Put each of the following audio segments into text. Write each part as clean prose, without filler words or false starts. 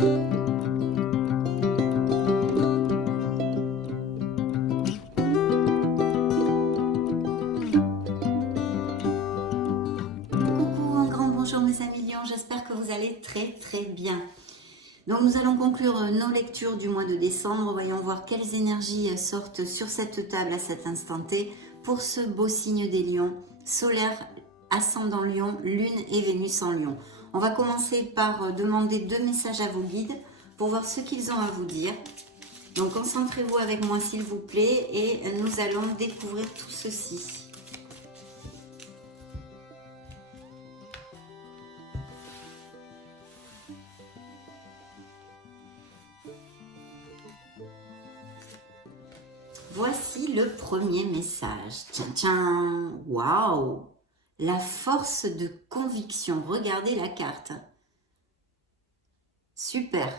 Coucou, un grand bonjour mes amis lions, j'espère que vous allez très bien. Donc nous allons conclure nos lectures du mois de décembre. Voyons voir quelles énergies sortent sur cette table à cet instant T pour ce beau signe des lions, solaire, ascendant lion, lune et Vénus en lion. On va commencer par demander 2 messages à vos guides pour voir ce qu'ils ont à vous dire. Donc concentrez-vous avec moi s'il vous plaît et nous allons découvrir tout ceci. Voici le premier message. Tiens, tiens, waouh! La force de conviction. Regardez la carte. Super.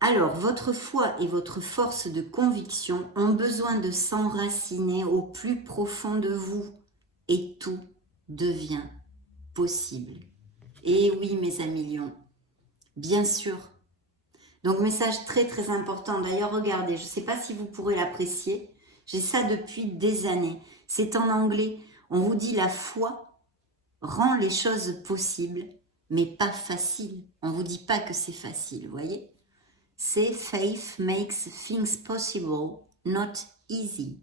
Alors, votre foi et votre force de conviction ont besoin de s'enraciner au plus profond de vous et tout devient possible. Et oui, mes amis lions, bien sûr. Donc, message très important. D'ailleurs, regardez, je ne sais pas si vous pourrez l'apprécier. J'ai ça depuis des années. C'est en anglais. On vous dit la foi rend les choses possibles, mais pas faciles. On ne vous dit pas que c'est facile, vous voyez? C'est faith makes things possible, not easy.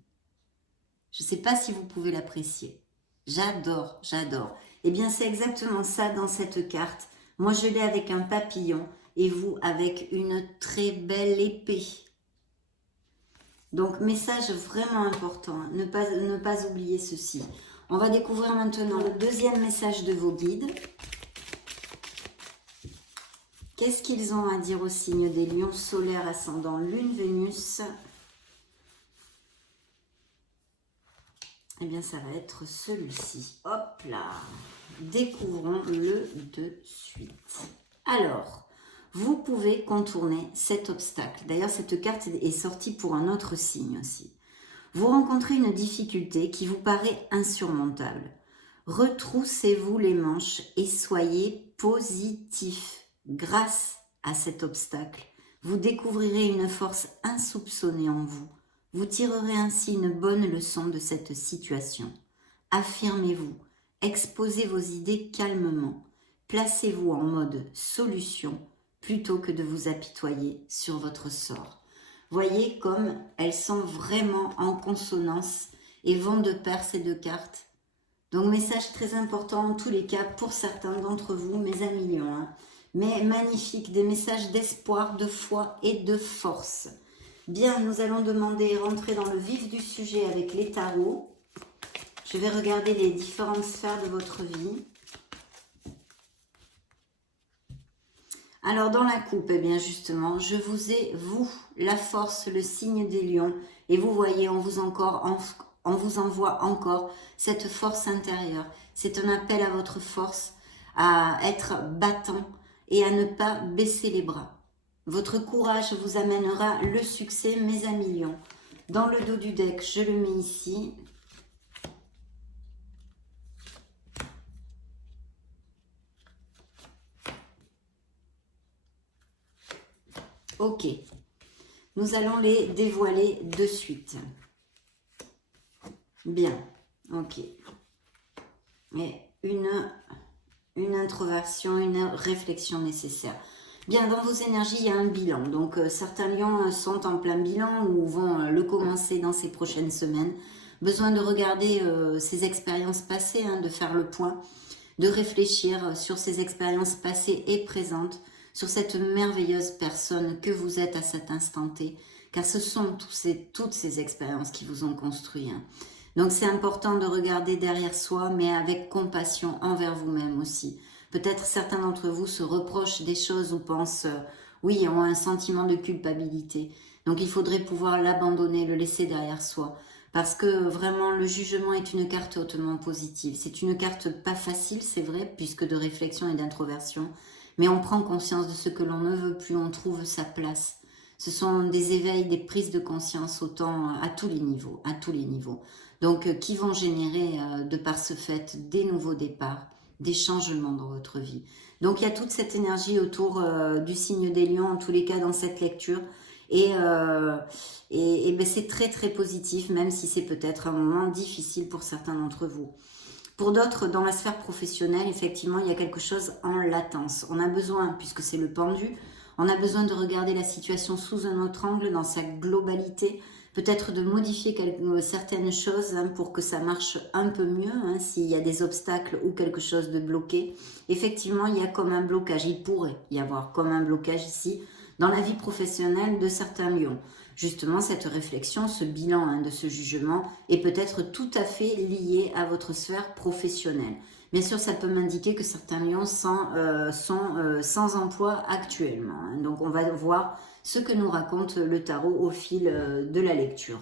Je ne sais pas si vous pouvez l'apprécier. J'adore. Eh bien, c'est exactement ça dans cette carte. Moi, je l'ai avec un papillon. Et vous avec une très belle épée. Donc, message vraiment important, hein. Ne pas oublier ceci. On va découvrir maintenant le deuxième message de vos guides. Qu'est-ce qu'ils ont à dire au signe des lions, solaire, ascendant, lune, Vénus? Eh bien, ça va être celui-ci. Hop là. Découvrons-le de suite. Alors, vous pouvez contourner cet obstacle. D'ailleurs, cette carte est sortie pour un autre signe aussi. Vous rencontrez une difficulté qui vous paraît insurmontable. Retroussez-vous les manches et soyez positif. Grâce à cet obstacle, vous découvrirez une force insoupçonnée en vous. Vous tirerez ainsi une bonne leçon de cette situation. Affirmez-vous, exposez vos idées calmement. Placez-vous en mode solution plutôt que de vous apitoyer sur votre sort. Voyez comme elles sont vraiment en consonance et vont de pair ces deux cartes. Donc message très important en tous les cas pour certains d'entre vous, mes amis lions, hein. Mais magnifique, des messages d'espoir, de foi et de force. Bien, nous allons demander et rentrer dans le vif du sujet avec les tarots. Je vais regarder les différentes sphères de votre vie. Alors, dans la coupe, eh bien justement, je vous ai, vous, la force, le signe des lions. Et vous voyez, on vous envoie encore cette force intérieure. C'est un appel à votre force, à être battant et à ne pas baisser les bras. Votre courage vous amènera le succès, mes amis lions. Dans le dos du deck, je le mets ici. Ok, nous allons les dévoiler de suite. Bien, ok. Et une introversion, une réflexion nécessaire. Bien, dans vos énergies, il y a un bilan. Donc, certains lions sont en plein bilan ou vont le commencer dans ces prochaines semaines. Besoin de regarder ces expériences passées, hein, de faire le point, de réfléchir sur ces expériences passées et présentes, sur cette merveilleuse personne que vous êtes à cet instant T, car ce sont toutes ces expériences qui vous ont construit, hein. Donc c'est important de regarder derrière soi, mais avec compassion envers vous-même aussi. Peut-être certains d'entre vous se reprochent des choses ou pensent, oui, ont un sentiment de culpabilité. Donc il faudrait pouvoir l'abandonner, le laisser derrière soi. Parce que vraiment, le jugement est une carte hautement positive. C'est une carte pas facile, c'est vrai, puisque de réflexion et d'introversion. Mais on prend conscience de ce que l'on ne veut plus, on trouve sa place. Ce sont des éveils, des prises de conscience autant à tous les niveaux, Donc, qui vont générer de par ce fait des nouveaux départs, des changements dans votre vie. Donc il y a toute cette énergie autour du signe des lions, en tous les cas dans cette lecture. Et ben, c'est très très positif, même si c'est peut-être un moment difficile pour certains d'entre vous. Pour d'autres, dans la sphère professionnelle, effectivement, il y a quelque chose en latence. On a besoin, puisque c'est le pendu, on a besoin de regarder la situation sous un autre angle, dans sa globalité, peut-être de modifier certaines choses pour que ça marche un peu mieux, s'il y a des obstacles ou quelque chose de bloqué. Effectivement, il y a comme un blocage, il pourrait y avoir comme un blocage ici, dans la vie professionnelle de certains lions. Justement, cette réflexion, ce bilan de ce jugement est peut-être tout à fait lié à votre sphère professionnelle. Bien sûr, ça peut m'indiquer que certains lions sont sans emploi actuellement. Donc, on va voir ce que nous raconte le tarot au fil de la lecture.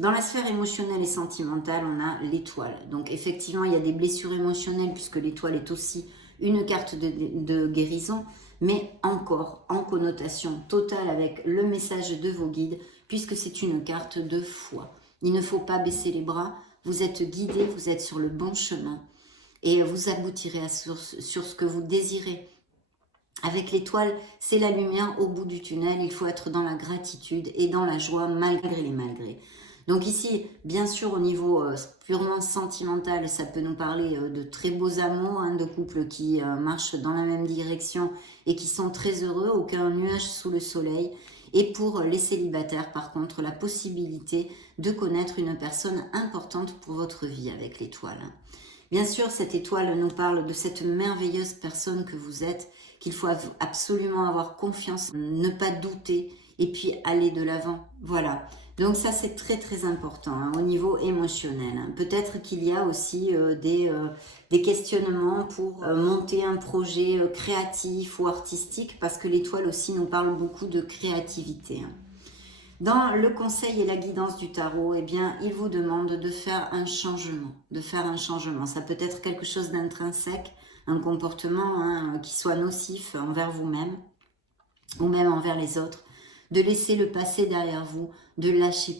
Dans la sphère émotionnelle et sentimentale, on a l'étoile. Donc, effectivement, il y a des blessures émotionnelles puisque l'étoile est aussi une carte de guérison, mais encore en connotation totale avec le message de vos guides, puisque c'est une carte de foi. Il ne faut pas baisser les bras, vous êtes guidé, vous êtes sur le bon chemin, et vous aboutirez sur ce que vous désirez. Avec l'étoile, c'est la lumière au bout du tunnel, il faut être dans la gratitude et dans la joie malgré les malgrés. Donc ici, bien sûr, au niveau purement sentimental, ça peut nous parler de très beaux amours, de couples qui marchent dans la même direction et qui sont très heureux, aucun nuage sous le soleil. Et pour les célibataires, par contre, la possibilité de connaître une personne importante pour votre vie avec l'étoile. Bien sûr, cette étoile nous parle de cette merveilleuse personne que vous êtes, qu'il faut absolument avoir confiance, ne pas douter et puis aller de l'avant. Voilà. Donc ça, c'est très très important au niveau émotionnel. Peut-être qu'il y a aussi des questionnements pour monter un projet créatif ou artistique, parce que l'étoile aussi nous parle beaucoup de créativité. Dans le conseil et la guidance du tarot, eh bien, il vous demande de faire un changement, Ça peut être quelque chose d'intrinsèque, un comportement qui soit nocif envers vous-même ou même envers les autres, de laisser le passé derrière vous, de lâcher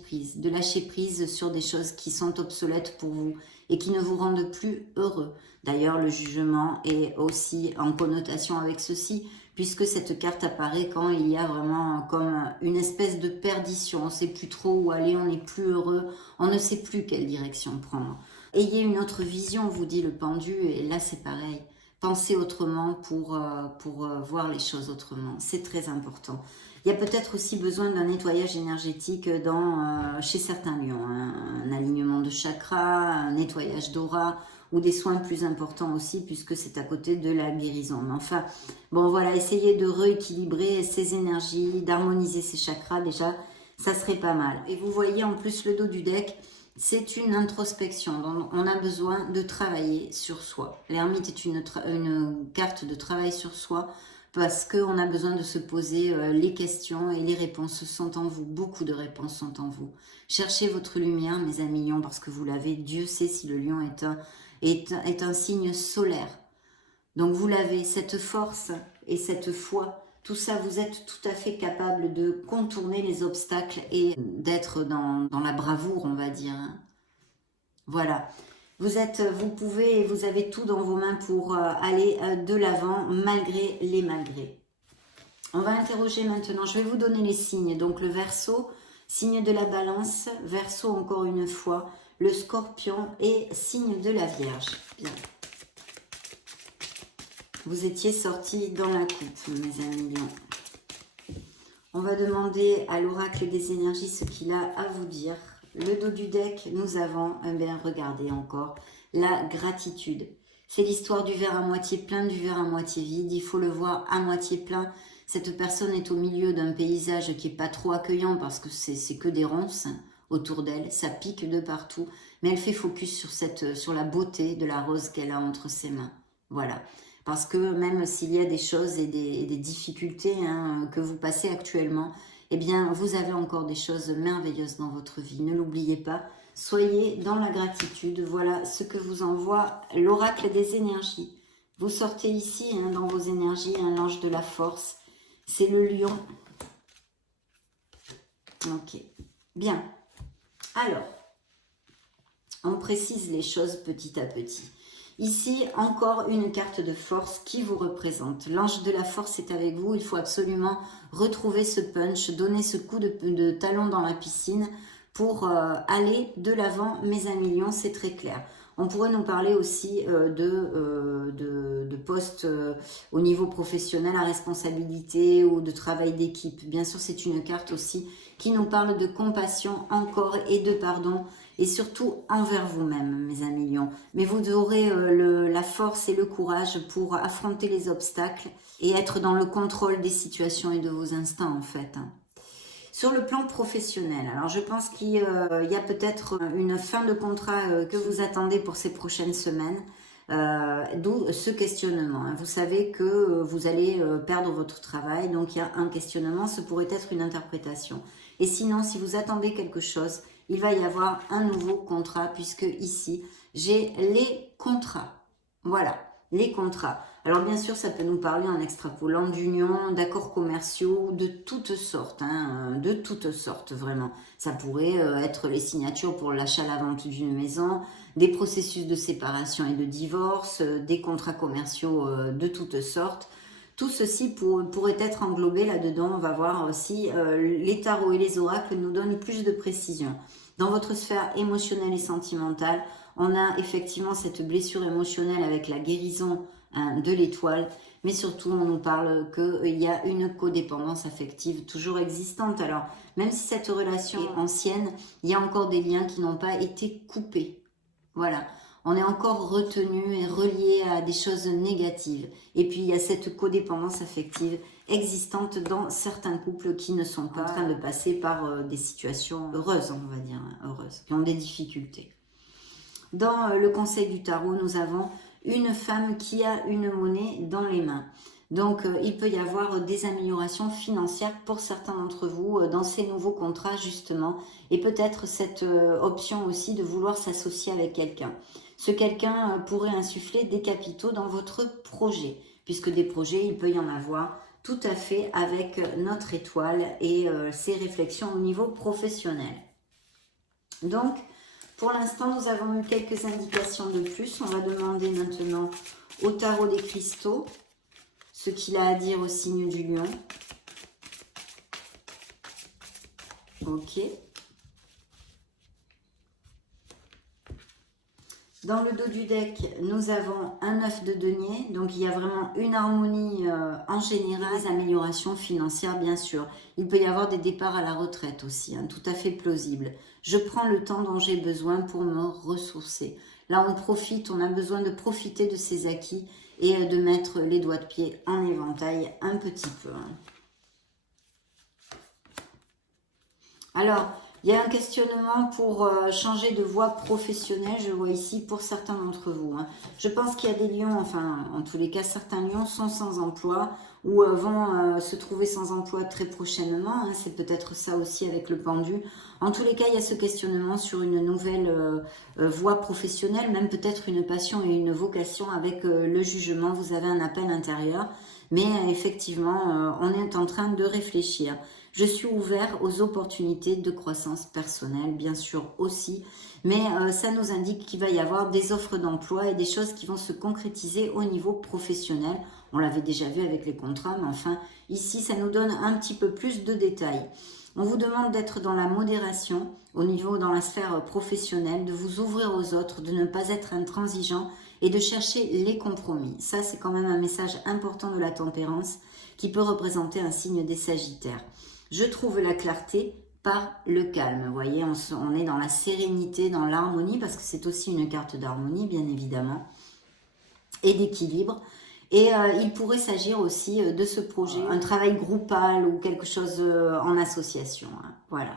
prise sur des choses qui sont obsolètes pour vous et qui ne vous rendent plus heureux. D'ailleurs, le jugement est aussi en connotation avec ceci, puisque cette carte apparaît quand il y a vraiment comme une espèce de perdition. On ne sait plus trop où aller, on n'est plus heureux, on ne sait plus quelle direction prendre. Ayez une autre vision, vous dit le pendu, et là c'est pareil. Pensez autrement pour voir les choses autrement. C'est très important. Il y a peut-être aussi besoin d'un nettoyage énergétique chez certains lions. Un alignement de chakras, un nettoyage d'aura ou des soins plus importants aussi, puisque c'est à côté de la guérison. Mais enfin, bon voilà, essayez de rééquilibrer ces énergies, d'harmoniser ces chakras déjà, ça serait pas mal. Et vous voyez en plus le dos du deck, c'est une introspection, donc on a besoin de travailler sur soi. L'ermite est une carte de travail sur soi, parce qu'on a besoin de se poser les questions et les réponses sont en vous. Beaucoup de réponses sont en vous. Cherchez votre lumière, mes amis lions, parce que vous l'avez. Dieu sait si le lion est un signe solaire. Donc vous l'avez, cette force et cette foi. Tout ça, vous êtes tout à fait capable de contourner les obstacles et d'être dans la bravoure, on va dire. Voilà. Vous avez tout dans vos mains pour aller de l'avant malgré les malgrés. On va interroger maintenant, je vais vous donner les signes. Donc le Verseau, signe de la Balance, Verseau encore une fois, le Scorpion et signe de la Vierge. Bien. Vous étiez sortis dans la coupe, mes amis lions. On va demander à l'oracle des énergies ce qu'il a à vous dire. Le dos du deck, nous avons, regardez encore, la gratitude. C'est l'histoire du verre à moitié plein, du verre à moitié vide. Il faut le voir à moitié plein. Cette personne est au milieu d'un paysage qui n'est pas trop accueillant parce que c'est que des ronces autour d'elle. Ça pique de partout. Mais elle fait focus sur la beauté de la rose qu'elle a entre ses mains. Voilà. Parce que même s'il y a des choses et des difficultés que vous passez actuellement, eh bien, vous avez encore des choses merveilleuses dans votre vie. Ne l'oubliez pas. Soyez dans la gratitude. Voilà ce que vous envoie l'oracle des énergies. Vous sortez ici, dans vos énergies, l'ange de la force. C'est le lion. Ok. Bien. Alors, on précise les choses petit à petit. Ici, encore une carte de force qui vous représente. L'ange de la force est avec vous. Il faut absolument retrouver ce punch, donner ce coup de talon dans la piscine pour aller de l'avant, mes amis lions, c'est très clair. On pourrait nous parler aussi de postes au niveau professionnel à responsabilité ou de travail d'équipe. Bien sûr, c'est une carte aussi qui nous parle de compassion encore et de pardon et surtout envers vous-même, mes amis lions. Mais vous aurez la force et le courage pour affronter les obstacles et être dans le contrôle des situations et de vos instincts en fait. Sur le plan professionnel, alors je pense qu'il y a peut-être une fin de contrat que vous attendez pour ces prochaines semaines, d'où ce questionnement. Vous savez que vous allez perdre votre travail, donc il y a un questionnement, ce pourrait être une interprétation. Et sinon, si vous attendez quelque chose, il va y avoir un nouveau contrat, puisque ici, j'ai les contrats. Voilà, les contrats. Alors bien sûr, ça peut nous parler en extrapolant d'unions, d'accords commerciaux, de toutes sortes, de toutes sortes vraiment. Ça pourrait être les signatures pour l'achat, la vente d'une maison, des processus de séparation et de divorce, des contrats commerciaux de toutes sortes. Tout ceci pourrait être englobé là-dedans. On va voir si les tarots et les oracles nous donnent plus de précision. Dans votre sphère émotionnelle et sentimentale, on a effectivement cette blessure émotionnelle avec la guérison de l'étoile, mais surtout on nous parle qu'il y a une codépendance affective toujours existante. Alors même si cette relation est ancienne, il y a encore des liens qui n'ont pas été coupés. Voilà, on est encore retenu et relié à des choses négatives. Et puis il y a cette codépendance affective existante dans certains couples qui ne sont pas en train de passer par des situations heureuses, on va dire, heureuses, qui ont des difficultés. Dans le conseil du tarot, nous avons une femme qui a une monnaie dans les mains. Donc, il peut y avoir des améliorations financières pour certains d'entre vous dans ces nouveaux contrats, justement. Et peut-être cette option aussi de vouloir s'associer avec quelqu'un. Ce quelqu'un pourrait insuffler des capitaux dans votre projet, puisque des projets, il peut y en avoir tout à fait avec notre étoile et ses réflexions au niveau professionnel. Donc, pour l'instant, nous avons eu quelques indications de plus. On va demander maintenant au tarot des cristaux ce qu'il a à dire au signe du lion. Ok. Dans le dos du deck, nous avons un œuf de denier. Donc, il y a vraiment une harmonie en général. Des améliorations financières, bien sûr. Il peut y avoir des départs à la retraite aussi, tout à fait plausible. Je prends le temps dont j'ai besoin pour me ressourcer. Là, on profite, on a besoin de profiter de ces acquis et de mettre les doigts de pied en éventail un petit peu. Alors, il y a un questionnement pour changer de voie professionnelle, je vois ici, pour certains d'entre vous. Je pense qu'il y a des lions, enfin, en tous les cas, certains lions sont sans emploi ou vont se trouver sans emploi très prochainement. C'est peut-être ça aussi avec le pendu. En tous les cas, il y a ce questionnement sur une nouvelle voie professionnelle, même peut-être une passion et une vocation avec le jugement. Vous avez un appel intérieur, mais effectivement, on est en train de réfléchir. Je suis ouvert aux opportunités de croissance personnelle, bien sûr aussi, mais ça nous indique qu'il va y avoir des offres d'emploi et des choses qui vont se concrétiser au niveau professionnel. On l'avait déjà vu avec les contrats, mais enfin, ici, ça nous donne un petit peu plus de détails. On vous demande d'être dans la modération, au niveau dans la sphère professionnelle, de vous ouvrir aux autres, de ne pas être intransigeant et de chercher les compromis. Ça, c'est quand même un message important de la tempérance qui peut représenter un signe des Sagittaires. Je trouve la clarté par le calme. Vous voyez, on est dans la sérénité, dans l'harmonie, parce que c'est aussi une carte d'harmonie, bien évidemment, et d'équilibre. Et il pourrait s'agir aussi de ce projet, un travail groupal ou quelque chose en association. Voilà.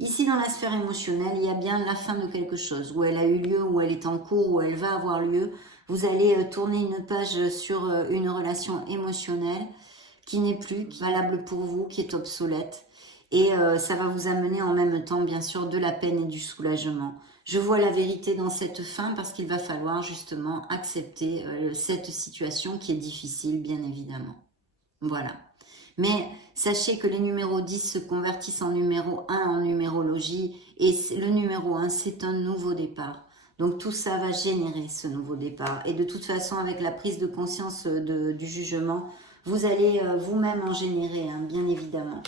Ici, dans la sphère émotionnelle, il y a bien la fin de quelque chose, où elle a eu lieu, où elle est en cours, où elle va avoir lieu. Vous allez tourner une page sur une relation émotionnelle qui n'est plus valable pour vous, qui est obsolète. Et ça va vous amener en même temps, bien sûr, de la peine et du soulagement. Je vois la vérité dans cette fin parce qu'il va falloir justement accepter cette situation qui est difficile, bien évidemment. Voilà. Mais sachez que les numéros 10 se convertissent en numéro 1 en numérologie et le numéro 1, c'est un nouveau départ. Donc tout ça va générer ce nouveau départ. Et de toute façon, avec la prise de conscience du jugement, vous allez vous-même en générer, hein, bien évidemment.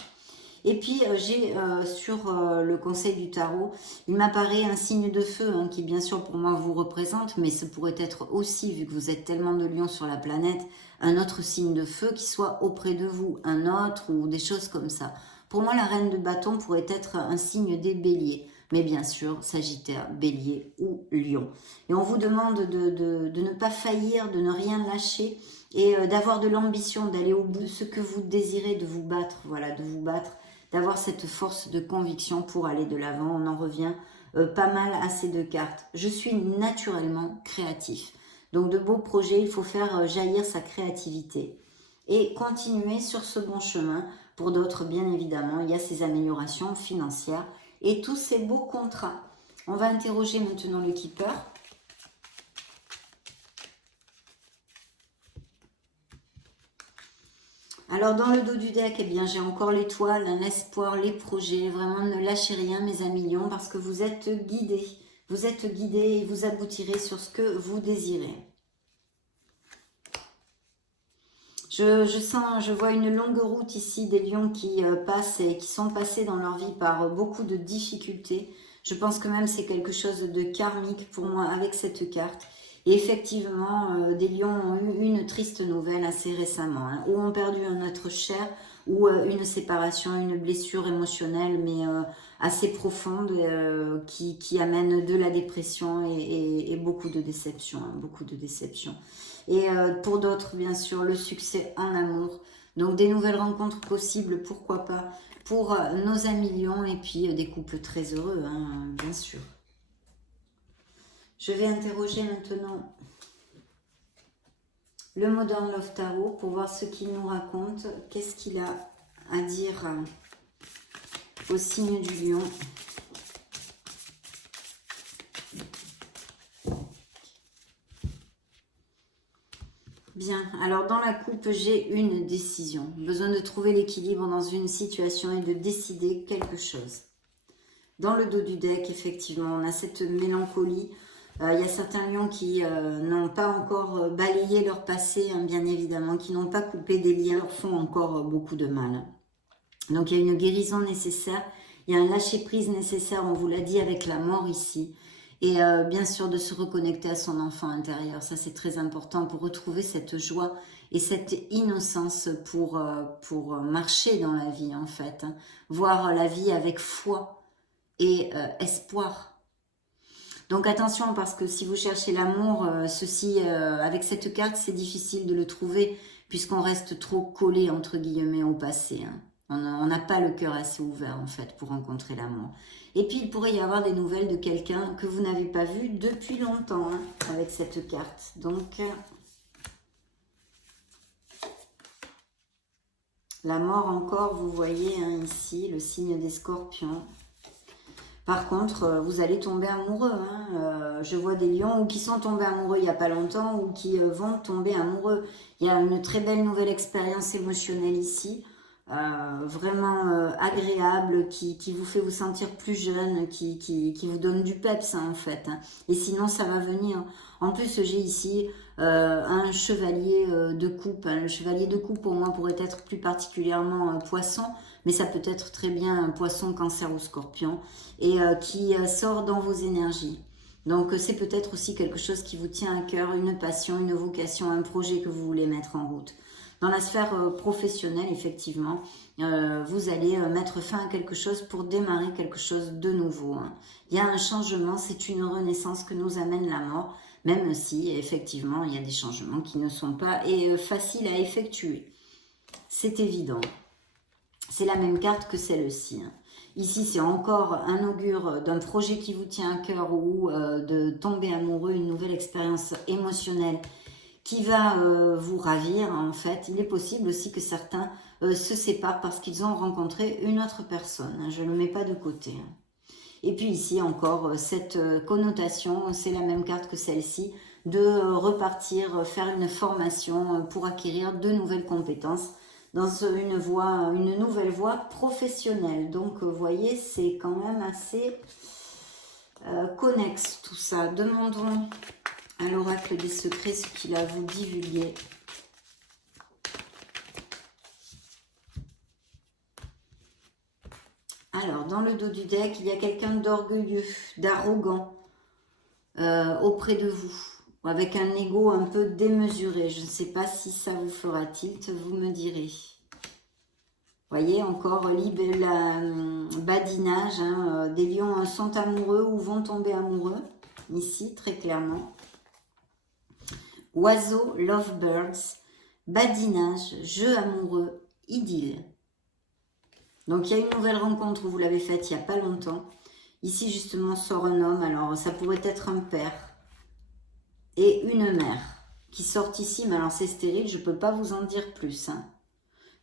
Et puis, j'ai sur le conseil du tarot, il m'apparaît un signe de feu, hein, qui bien sûr pour moi vous représente, mais ce pourrait être aussi, vu que vous êtes tellement de lions sur la planète, un autre signe de feu qui soit auprès de vous, un autre ou des choses comme ça. Pour moi, la reine de bâton pourrait être un signe des béliers, mais bien sûr, Sagittaire, Bélier ou Lion. Et on vous demande de ne pas faillir, de ne rien lâcher et d'avoir de l'ambition, d'aller au bout de ce que vous désirez, de vous battre, voilà, de vous battre, d'avoir cette force de conviction pour aller de l'avant. On en revient pas mal à ces deux cartes. Je suis naturellement créatif. Donc de beaux projets, il faut faire jaillir sa créativité et continuer sur ce bon chemin. Pour d'autres, bien évidemment, il y a ces améliorations financières et tous ces beaux contrats. On va interroger maintenant le keeper. Alors dans le dos du deck, eh bien j'ai encore l'étoile, l'espoir, les projets. Vraiment ne lâchez rien mes amis lions parce que vous êtes guidés. Vous êtes guidés et vous aboutirez sur ce que vous désirez. Je vois une longue route ici des lions qui passent et qui sont passés dans leur vie par beaucoup de difficultés. Je pense que même c'est quelque chose de karmique pour moi avec cette carte. Et effectivement, des lions ont eu une triste nouvelle assez récemment, hein, ou ont perdu un être cher, ou une séparation, une blessure émotionnelle, mais assez profonde, qui amène de la dépression et beaucoup de déception, hein, beaucoup de déception. Et pour d'autres, bien sûr, le succès en amour. Donc des nouvelles rencontres possibles, pourquoi pas, pour nos amis lions, et puis des couples très heureux, hein, bien sûr. Je vais interroger maintenant le Modern Love Tarot pour voir ce qu'il nous raconte. Qu'est-ce qu'il a à dire au signe du lion. Bien, alors dans la coupe, j'ai une décision. Besoin de trouver l'équilibre dans une situation et de décider quelque chose. Dans le dos du deck, effectivement, on a cette mélancolie. Il y a certains lions qui n'ont pas encore balayé leur passé, hein, bien évidemment, qui n'ont pas coupé des liens, leur font encore beaucoup de mal. Donc il y a une guérison nécessaire, il y a un lâcher-prise nécessaire, on vous l'a dit avec la mort ici. Et bien sûr de se reconnecter à son enfant intérieur, ça c'est très important pour retrouver cette joie et cette innocence pour marcher dans la vie en fait. Hein. Voir la vie avec foi et espoir. Donc attention parce que si vous cherchez l'amour, avec cette carte c'est difficile de le trouver puisqu'on reste trop collé entre guillemets au passé. Hein. On n'a pas le cœur assez ouvert en fait pour rencontrer l'amour. Et puis il pourrait y avoir des nouvelles de quelqu'un que vous n'avez pas vu depuis longtemps hein, avec cette carte. Donc la mort encore, vous voyez hein, ici le signe des scorpions. Par contre, vous allez tomber amoureux. Hein. Je vois des lions ou qui sont tombés amoureux il n'y a pas longtemps ou qui vont tomber amoureux. Il y a une très belle nouvelle expérience émotionnelle ici. Vraiment agréable, qui vous fait vous sentir plus jeune, qui vous donne du peps hein, en fait. Hein. Et sinon, ça va venir. En plus, j'ai ici un chevalier de coupe. Hein. Le chevalier de coupe, pour moi, pourrait être plus particulièrement poisson, mais ça peut être très bien un poisson, cancer ou scorpion, et qui sort dans vos énergies. Donc, c'est peut-être aussi quelque chose qui vous tient à cœur, une passion, une vocation, un projet que vous voulez mettre en route. Dans la sphère professionnelle, effectivement, vous allez mettre fin à quelque chose pour démarrer quelque chose de nouveau. Hein. Il y a un changement, c'est une renaissance que nous amène la mort, même si, effectivement, il y a des changements qui ne sont pas faciles à effectuer. C'est évident. C'est la même carte que celle-ci. Hein. Ici, c'est encore un augure d'un projet qui vous tient à cœur ou de tomber amoureux, une nouvelle expérience émotionnelle qui va vous ravir en fait. Il est possible aussi que certains se séparent parce qu'ils ont rencontré une autre personne. Hein, je ne le mets pas de côté. Hein. Et puis ici encore, cette connotation, c'est la même carte que celle-ci, de repartir, faire une formation pour acquérir de nouvelles compétences dans une nouvelle voie professionnelle. Donc vous voyez, c'est quand même assez connexe tout ça. Demandons à l'oracle des secrets ce qu'il a à vous divulguer. Alors, dans le dos du deck, il y a quelqu'un d'orgueilleux, d'arrogant auprès de vous, avec un ego un peu démesuré. Je ne sais pas si ça vous fera tilt, vous me direz. Voyez, encore badinage, hein, des lions sont amoureux ou vont tomber amoureux, ici, très clairement. Oiseaux, lovebirds, badinage, jeu amoureux, idylle. Donc, il y a une nouvelle rencontre, vous l'avez faite il n'y a pas longtemps. Ici, justement, sort un homme. Alors, ça pourrait être un père et une mère qui sortent ici. Mais alors, c'est stérile, je ne peux pas vous en dire plus. Hein.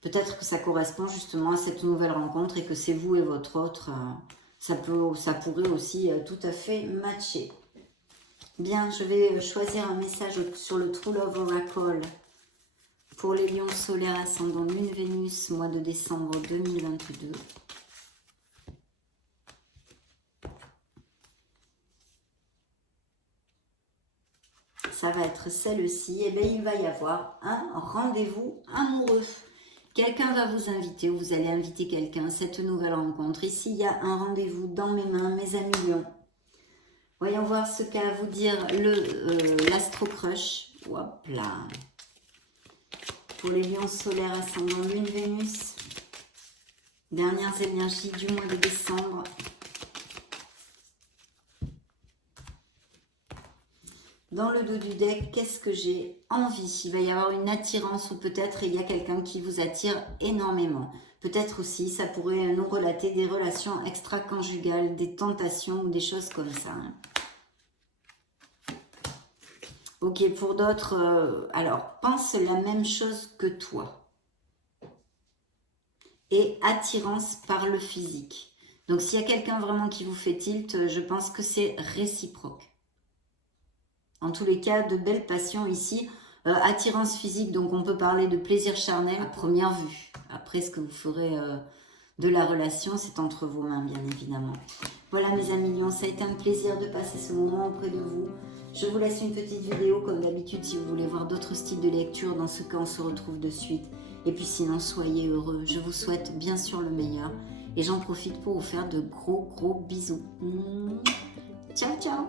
Peut-être que ça correspond justement à cette nouvelle rencontre et que c'est vous et votre autre. Ça pourrait aussi tout à fait matcher. Bien, je vais choisir un message sur le True Love Oracle. Pour les lions solaires ascendant Lune Vénus, mois de décembre 2022. Ça va être celle-ci. Et bien, il va y avoir un rendez-vous amoureux. Quelqu'un va vous inviter, ou vous allez inviter quelqu'un à cette nouvelle rencontre. Ici, il y a un rendez-vous dans mes mains, mes amis lions. Voyons voir ce qu'a à vous dire l'Astro Crush. Hop là. Pour les lions solaires ascendant Lune Vénus, dernières énergies du mois de décembre. Dans le dos du deck, qu'est-ce que j'ai envie? Il va y avoir une attirance ou peut-être il y a quelqu'un qui vous attire énormément. Peut-être aussi, ça pourrait nous relater des relations extra-conjugales, des tentations ou des choses comme ça. Ok, pour d'autres, alors, pense la même chose que toi. Et attirance par le physique. Donc, s'il y a quelqu'un vraiment qui vous fait tilt, je pense que c'est réciproque. En tous les cas, de belles passions ici. Attirance physique, donc on peut parler de plaisir charnel à première vue. Après, ce que vous ferez de la relation, c'est entre vos mains, bien évidemment. Voilà, mes amis lions, ça a été un plaisir de passer ce moment auprès de vous. Je vous laisse une petite vidéo, comme d'habitude, si vous voulez voir d'autres styles de lecture. Dans ce cas, on se retrouve de suite. Et puis sinon, soyez heureux. Je vous souhaite bien sûr le meilleur. Et j'en profite pour vous faire de gros bisous. Ciao, ciao.